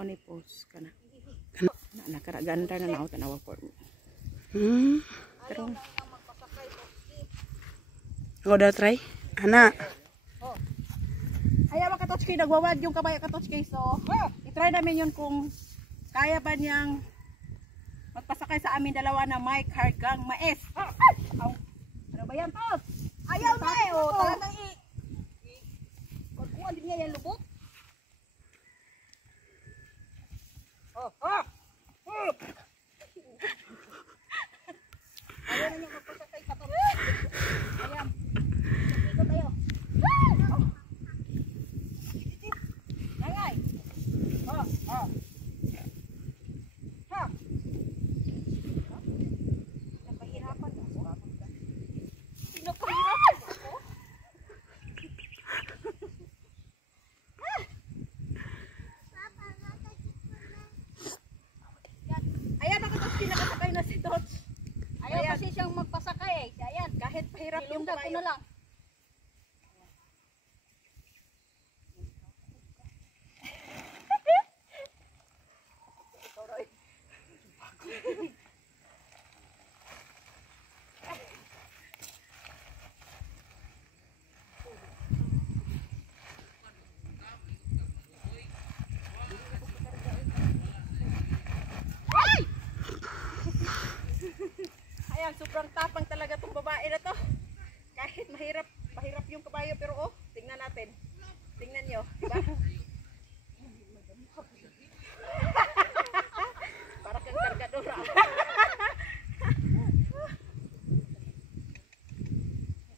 onipos kana. Nakaraganda na ako tanawa po. Pero Ako daw try. Ana. ayaw makatouch kay nagwawad yung kabayo katouch kay so. I-try namin yun kung kaya ba niyang magpasakay sa amin dalawa na may kargang mais. Ano ba yan, Tos? Ayaw na eh. O, talagang pagkuhan din niya yan lubot. Ayaw na niya magpasakay sa Tos. Ayaw. Dito tayo. Langay. Pinakasakay na si Tots. Ayaw kasi siyang magpasakay eh. Ayan, kahit pahirap yung kabayo. Na lang. Ayan, sobrang tapang talaga tong babae na to. Kahit mahirap yung kabayo pero oh, tingnan natin. Tingnan nyo, diba? Para kang kargadora.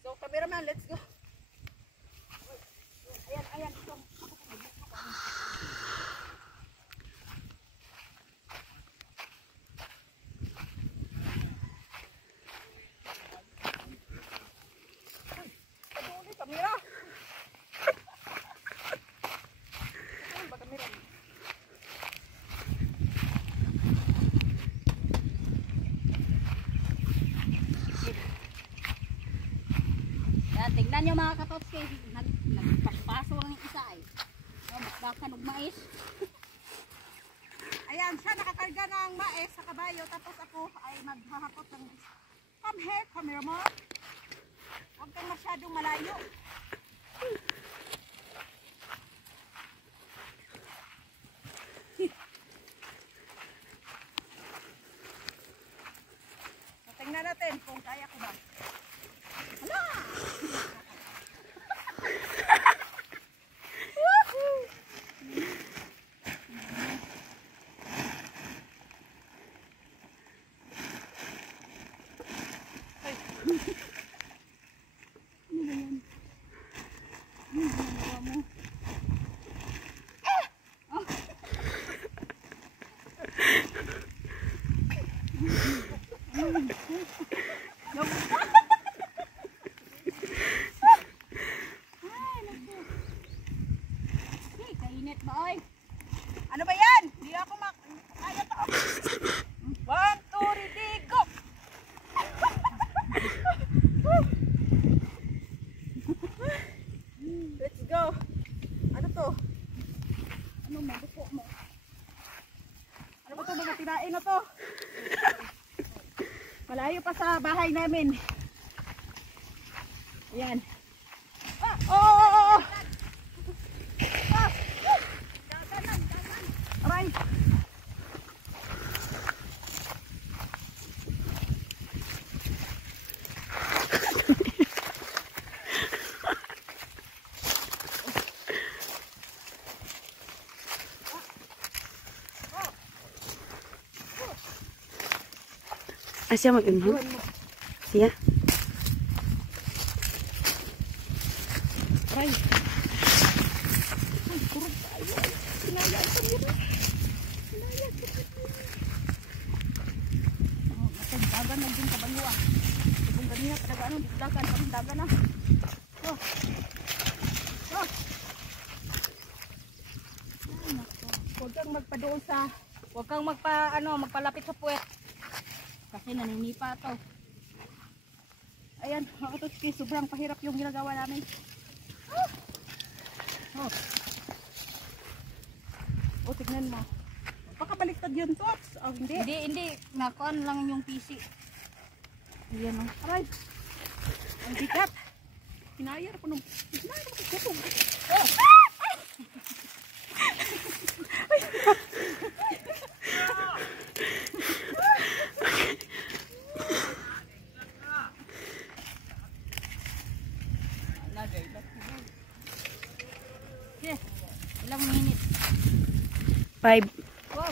So, cameraman, let's go. Ayan, ito. Kamera. Yan, tingnan nyo mga katotske, nagpapaso ang isa ay. Baka mais. Ayan, siya nakakarga ng mais sa kabayo, tapos ako ay maghahakot ng come here, camera mo. Huwag kang masyadong malayo. Tingnan natin kung kaya ko ba. Hala! Kainit ba oy? Ano ba yan? Hindi ako kaya to. 1, 2, 3, go! Let's go. Ano to? Ano mabuko mo? Ano ba to mga tinain na to? Malayo pa sa bahay namin. Ayan. Oh! Aray! Asya mag-unho? Siya? Aray! Ay, kurog tayo. Sinayaan ka nyo. Sinayaan ka nyo. Dagan na din kabanyo ah. Sabong ganyan, dagan na. Oh. Ay, nako. Huwag kang magpadoon sa, huwag kang magpalapit sa puwet. Kasi naninipa to. Ayan, mga katotske, sobrang pahirap yung ginagawa namin. Oh. O, tignan mo. Baka baliktad yun, Tots. Oh, hindi. Hindi. Nakuan lang yung PC. Yan o. Aray. Ang bigat. Kinayar ko nung... Kinayar ko kutog. Oh! Okay. Ilang minute? 5. Wow.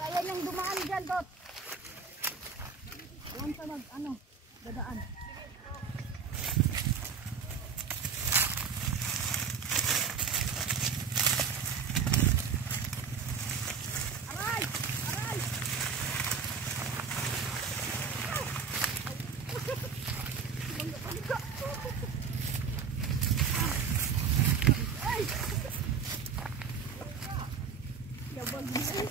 Ayan yung dumaan dyan, Dot. Doon sa dadaan. Aray! Aray! Ay! Yabang din.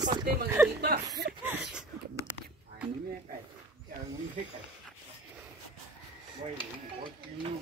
Pagte manginita. Boy, what you